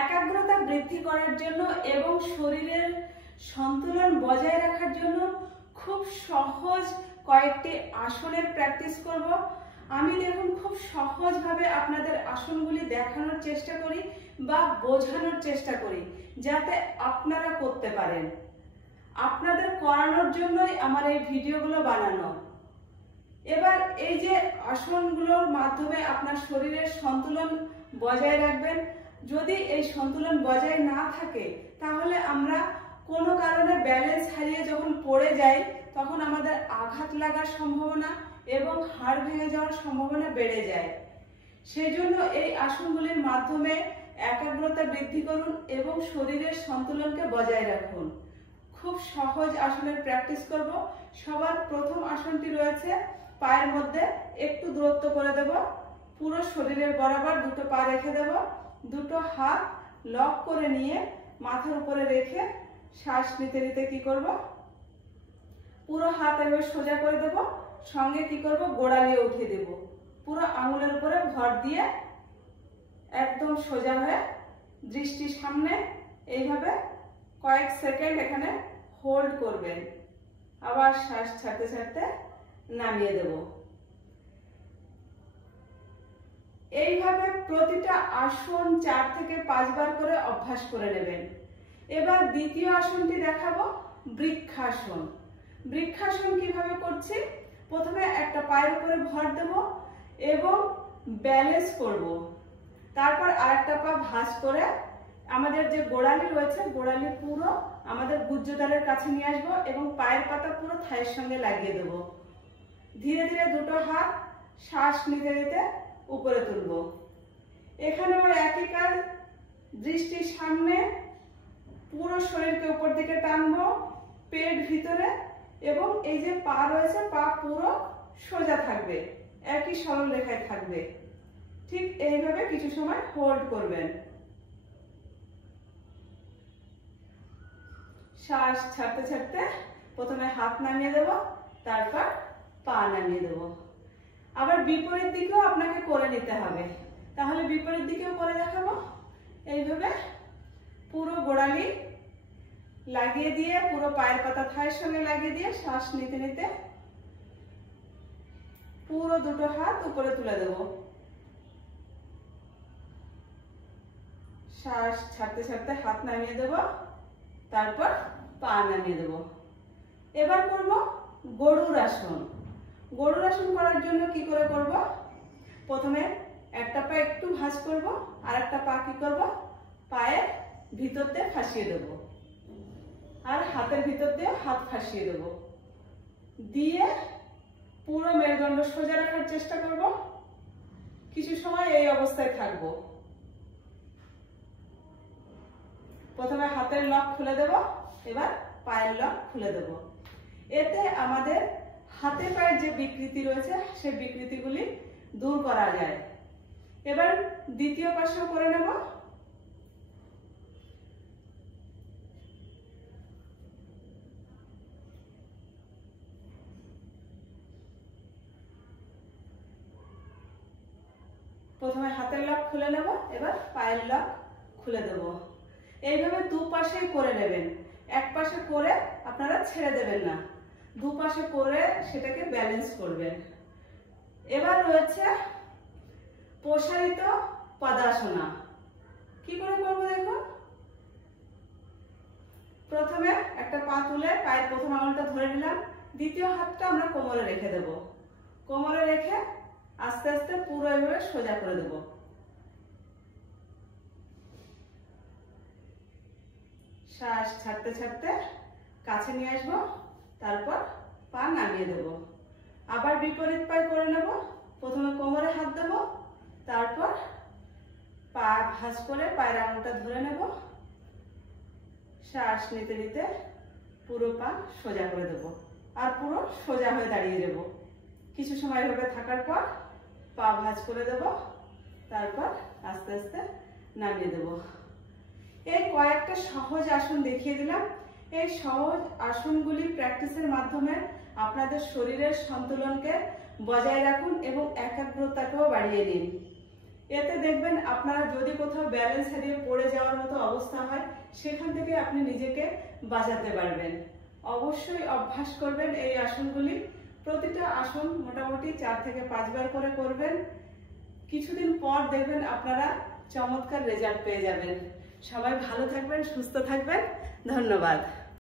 একাগ্রতা বৃদ্ধি করার জন্য এবং শরীরের সন্তুলন বজায় রাখার জন্য খুব সহজ কয়েকটি আসনের প্র্যাকটিস করব। আমি দেখুন খুব সহজভাবে আপনাদের আসনগুলি দেখানোর চেষ্টা করি বা বোঝানোর চেষ্টা করি যাতে আপনারা করতে পারেন। আপনাদের করানোর জন্যই আমার এই ভিডিওগুলো বানানো। এবার এই যে আসনগুলোর মাধ্যমে আপনার শরীরের সন্তুলন বজায় রাখবেন। যদি এই সন্তুলন বজায় না থাকে তাহলে আমরা কোনো কারণে ব্যালেন্স হারিয়ে যখন পড়ে যাই তখন আমাদের আঘাত লাগার সম্ভাবনা এবং হাড় ভেঙে যাওয়ার সম্ভাবনা বেড়ে যায়। সেই জন্য এই আসনগুলির মাধ্যমে একাগ্রতা বৃদ্ধি করুন এবং শরীরের সন্তুলনকে বজায় রাখুন। খুব সহজ আসনের প্র্যাকটিস করব। সবার প্রথম আসনটি রয়েছে পায়ের মধ্যে একটু দূরত্ব করে দেব, পুরো শরীরের বরাবর দুটো পা রেখে দেব, দুটো হাত লক করে নিয়ে মাথার উপরে রেখে শ্বাস নিতে নিতে কি করব, পুরো হাত এভাবে সোজা করে দেব, সঙ্গে কি করব গোড়ালিয়ে উঠিয়ে দেব, পুরো আঙুলের উপরে ভর দিয়ে একদম সোজা হয়ে দৃষ্টি সামনে এইভাবে কয়েক সেকেন্ড এখানে হোল্ড করবেন। আবার শ্বাস ছাড়তে ছাড়তে নামিয়ে দেব। এইভাবে প্রতিটা আসন 4 থেকে 5 বার করে অভ্যাস করে নেবেন। এবার দ্বিতীয় আসনটি দেখাবো, বৃক্ষাসন। বৃক্ষাসন কিভাবে করছি, প্রথমে একটা পায়ের উপরে ভর দেব এবং ব্যালেন্স করব, তারপর আরেকটা পা ভাঁজ করে আমাদের যে গোড়ালি রয়েছে গোড়ালি পুরো আমাদের গুহ্যদ্বারের কাছে নিয়ে আসবো এবং পায়ের পাতা পুরো থাইয়ের সঙ্গে লাগিয়ে দেব। ধীরে ধীরে দুটো হাত শ্বাস নিতে নিতে উপরে তুলব। এখানেও একই কাজ, দৃষ্টির সামনে, পুরো শরীরকে উপর দিকে টানবো, পেট ভিতরে এবং এই যে পা রয়েছে পা পুরো সোজা থাকবে, একই সরল রেখায় থাকবে। ঠিক এইভাবে কিছু সময় হোল্ড করবেন। শ্বাস ছাড়তে ছাড়তে প্রথমে হাত নামিয়ে দেব, তারপর পা নামিয়ে দেব। আবার বিপরীত দিকেও আপনাকে করে নিতে হবে, তাহলে বিপরীত দিকেও করে দেখাবো। এইভাবে পুরো গোড়ালি লাগিয়ে দিয়ে পুরো পায়ের পাতা থাইয়ের সঙ্গে লাগিয়ে দিয়ে শ্বাস নিতে নিতে পুরো দুটো হাত উপরে তুলে দেব। শ্বাস ছাড়তে ছাড়তে হাত নামিয়ে দেব, তারপর পা নামিয়ে দেব। এবার করব গরুর আসন। গরুর আসন করার জন্য কি করে করব, প্রথমে একটা পা একটু ভাঁজ করব, আর একটা পা কি করব পায়ের ভিতর দিয়ে ফাঁসিয়ে দেব, আর হাতের ভিতর দিয়ে হাত ফাঁসিয়ে দেব, দিয়ে পুরো মেরুদণ্ড সোজা রাখার চেষ্টা করব। কিছু সময় এই অবস্থায় থাকব। প্রথমে হাতের লক খুলে দেব, এবার পায়ের লক খুলে দেব। এতে আমাদের হাতে পায়ের যে বিকৃতি রয়েছে সেই বিকৃতিগুলি দূর করা যায়। এবার দ্বিতীয় পাশেও করে নেব। প্রথমে হাতের লক খুলে নেব, এবার পায়ের লক খুলে দেব। এইভাবে দুপাশেই করে নেবেন। এক পাশে করে আপনারা ছেড়ে দেবেন না, দুপাশে করে সেটাকে ব্যালেন্স করবেন। এবার রয়েছে প্রসারিত পদাসনা। কি করে করবো দেখুন, প্রথমে একটা পা তুলে পায়ের প্রথম আঙুলটা ধরে নিলাম, দ্বিতীয় হাতটা আমরা কোমরে রেখে দেব, কোমরে রেখে আস্তে আস্তে পুরো এভাবে সোজা করে দেব। শ্বাস ছাড়তে ছাড়তে কাছে নিয়ে আসবো, তারপর পা নামিয়ে দেব। আবার বিপরীত পায়ে করে নেব, প্রথমে কোমরে হাত দেব, তারপর পা ভাঁজ করে পায়ের আঙুলটা ধরে নেব, শ্বাস নিতে নিতে পুরো পা সোজা করে দেব, আর পুরো সোজা হয়ে দাঁড়িয়ে দেব। কিছু সময় এভাবে থাকার পর পা ভাঁজ করে দেব, তারপর আস্তে আস্তে নামিয়ে দেব। এই কয়েকটা সহজ আসন দেখিয়ে দিলাম। এই সহজ আসনগুলি প্র্যাকটিসের মাধ্যমে আপনাদের শরীরের সন্তুলনকে বজায় রাখুন এবং একাগ্রতাকেও বাড়িয়ে নিন। এতে দেখবেন আপনারা যদি কোথাও ব্যালেন্স হারিয়ে পড়ে যাওয়ার মতো অবস্থা হয়, সেখান থেকে আপনি নিজেকে বাঁচাতে পারবেন। অবশ্যই অভ্যাস করবেন এই আসনগুলি। প্রতিটা আসন মোটামুটি 4 থেকে 5 বার করে করবেন। কিছুদিন পর দেখবেন আপনারা চমৎকার রেজাল্ট পেয়ে যাবেন। সবাই ভালো থাকবেন, সুস্থ থাকবেন। ধন্যবাদ।